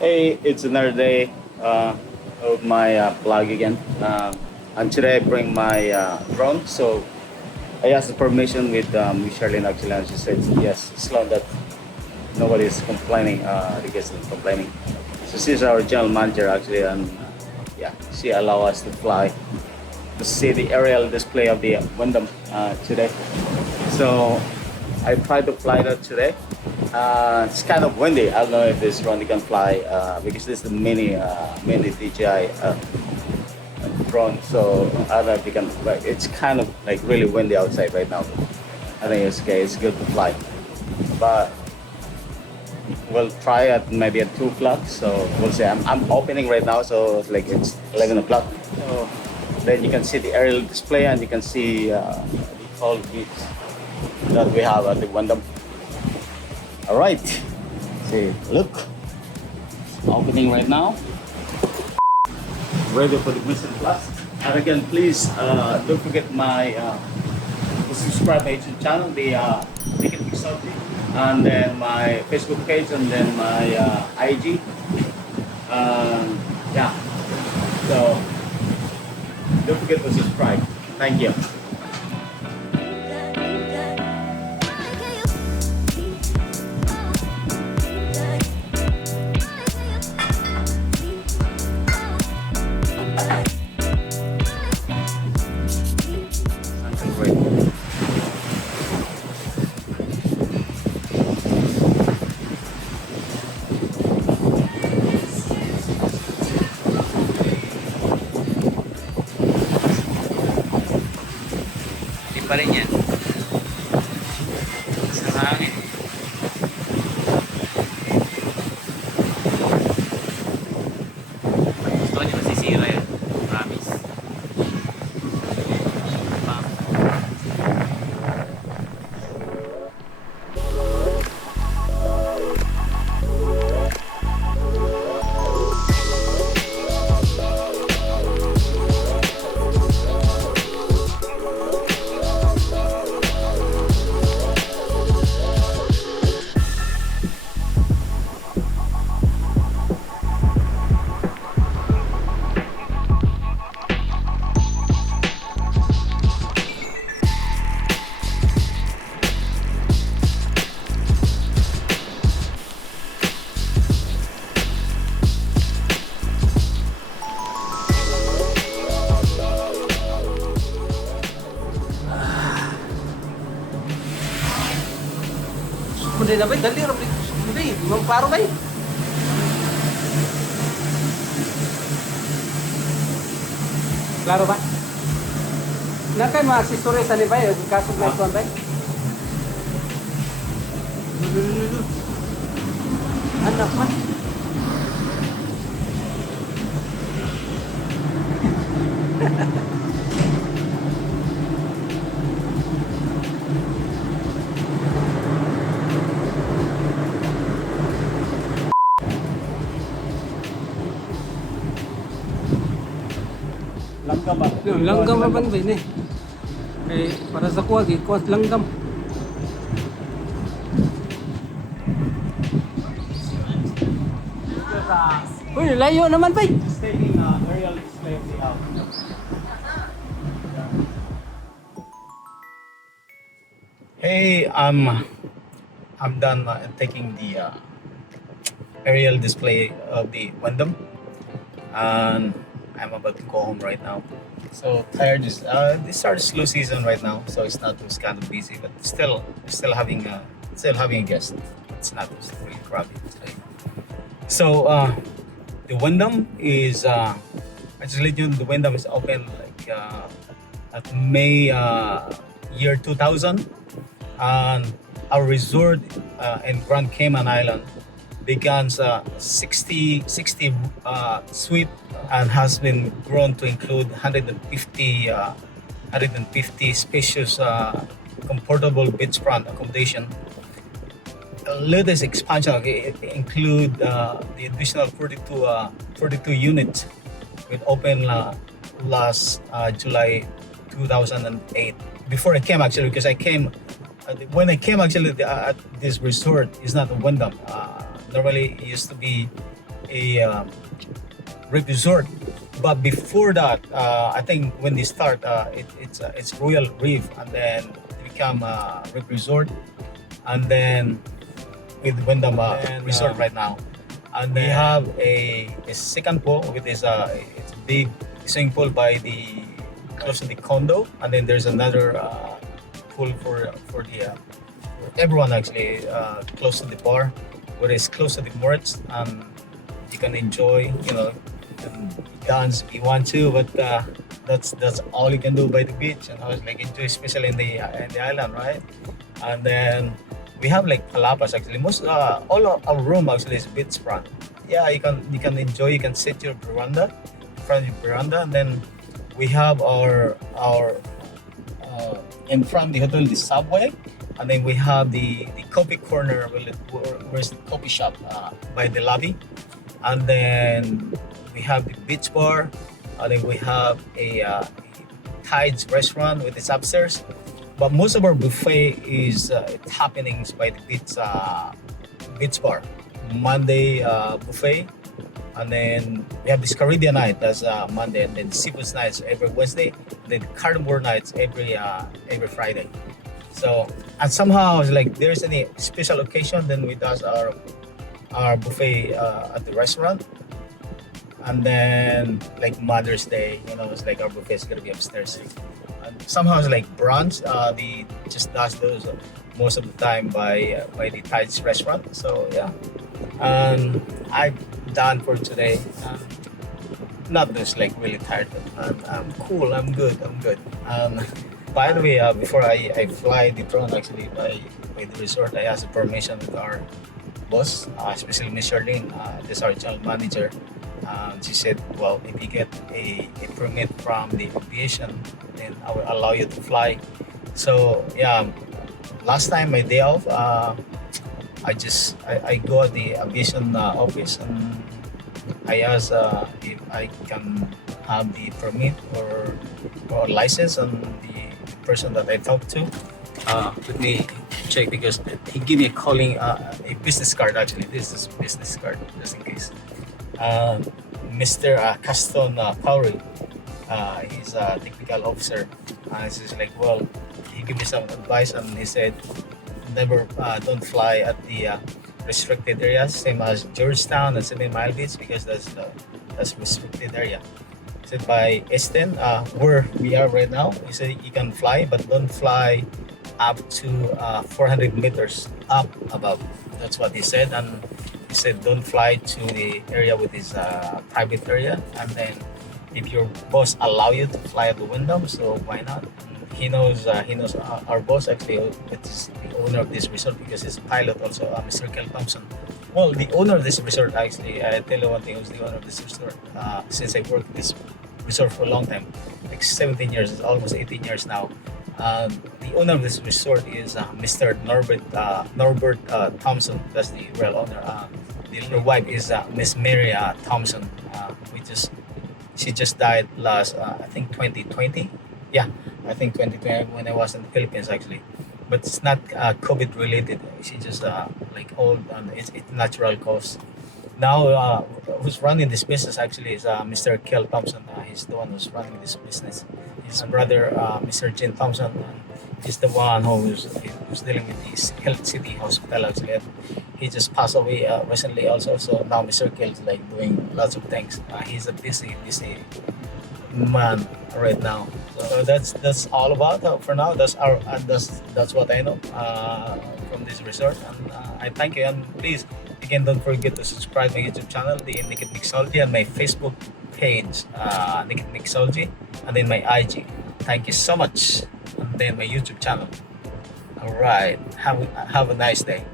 Hey, it's another day of my vlog again. And today I bring my drone. So I asked the permission with Charlene actually, and she said yes, as long that nobody is complaining, the guest is complaining. So she's our general manager actually, and yeah, she allow us to fly to see the aerial display of the Wyndham today. So I tried to fly that today. It's kind of windy. I don't know if this drone can fly because this is the mini DJI drone. So I don't know if you can. But it's kind of like really windy outside right now. I think it's okay. It's good to fly, but we'll try at maybe at 2 o'clock. So we'll see. I'm opening right now, so it's like it's 11 o'clock. So then you can see the aerial display and you can see the whole views that we have at the Wyndham. All right, see, look, opening right now, ready for the mission class. And again, please don't forget my to subscribe my YouTube channel, the Mixology, and then my Facebook page, and then my IG. Yeah, so don't forget to subscribe. Thank you. Di pa rin yan. Sa hangin. Gusto ko niya masisira yan. Promise. Bam. Kundi na ba? Dali rin. Hindi. Magparo ba? Klaro ba? Nakay mga aksesori sa nibay. Kasog na ito ba? Anak man. Langgam ba? Langgam ba ba ini? Eh, para sa kuwag, kuwag langgam. Uy, layo naman ba? It's taking aerial display of the Hey, I'm done taking the aerial display of the Wyndham, and I'm about to go home right now. So tired. This starts slow season right now, so it's not too kind of busy, but still having a guest. It's not really crowded. So the Wyndham is I just let you know the Wyndham is open like at May year 2000, and our resort in Grand Cayman Island begins 60 suite and has been grown to include 150 spacious comfortable beachfront accommodation. Latest expansion include the additional 42 units with open last July 2008. Before I came actually, because I came when I came actually at this resort is not a Wyndham. Normally it used to be a Reef Resort. But before that, I think when they start, it's Royal Reef, and then it become Reef Resort, and then with Wyndham Resort right now. And we have a second pool with this it's a big swimming pool by the close to the condo, and then there's another pool for the for everyone actually close to the bar, where it's close to the Moritz, and you can enjoy, you can dance if you want to, but that's all you can do by the beach, and I was like enjoy, especially in the island, right? And then we have like palapas actually. Most all our room actually is beachfront. Yeah, you can enjoy. You can sit your veranda, in front of your veranda, and then we have our in front of the hotel the subway, and then we have the coffee corner where's the coffee shop by the lobby, and then we have the beach bar, and then we have a Tides restaurant with its upstairs. But most of our buffet is happenings by the beach bar. Monday buffet, and then we have this Caribbean night, that's Monday, and then seafood nights every Wednesday, and then carnivore nights every Friday. So, and somehow it's like there's any special occasion, then we does our buffet at the restaurant. And then like Mother's Day, it's like our buffet is gonna be upstairs. And somehow it's like brunch. The just does those most of the time by the Tides restaurant. So yeah, and I'm done for today. Not just like really tired, but I'm cool. I'm good. By the way, before I fly the drone actually by the resort, I asked permission with our boss, especially Miss Charlene, this our general manager. She said, well, if you get a permit from the aviation, then I will allow you to fly. So yeah, last time my day off, I go at the aviation office, and I asked if I can have the permit or license, and the person that I talked to, let me check, because he gave me a business card actually. This is business card just in case. Mr. Caston Powry, he's a technical officer. He's just like, well, he gave me some advice, and he said, never don't fly at the restricted areas, same as Georgetown and 7 Mile Beach, because that's restricted area. He said by Easton, where we are right now, he said you can fly, but don't fly up to 400 meters up above. That's what he said. And he said don't fly to the area with his private area, and then if your boss allow you to fly at the Wyndham, so why not? He knows our boss actually, which is the owner of this resort, because he's a pilot also, Mr. Kel Thompson. Well, the owner of this resort actually, I tell you one thing, who's the owner of this resort, since I worked this resort for a long time, like 17 years, it's almost 18 years now. The owner of this resort is Mr. Norbert Thompson. That's the real owner. The wife is Miss Mary Thompson. She just died last I think 2020. Yeah, I think 2020 when I was in the Philippines actually. But it's not COVID related. She just like old, and it's natural cause. Now, who's running this business actually is Mr. Kel Thompson. He's the one who's running this business. His brother, Mr. Jin Thompson, is the one who's dealing with this Health City Hospital actually. He just passed away recently also. So now Mr. Kel is like doing lots of things. He's a busy man right now. So that's all about for now. That's what I know from this resort, and I thank you. And please, again, don't forget to subscribe my YouTube channel, the Naked Mixology, and my Facebook page, Naked Mixology, and then my IG. Thank you so much, and then my YouTube channel. All right, have a nice day.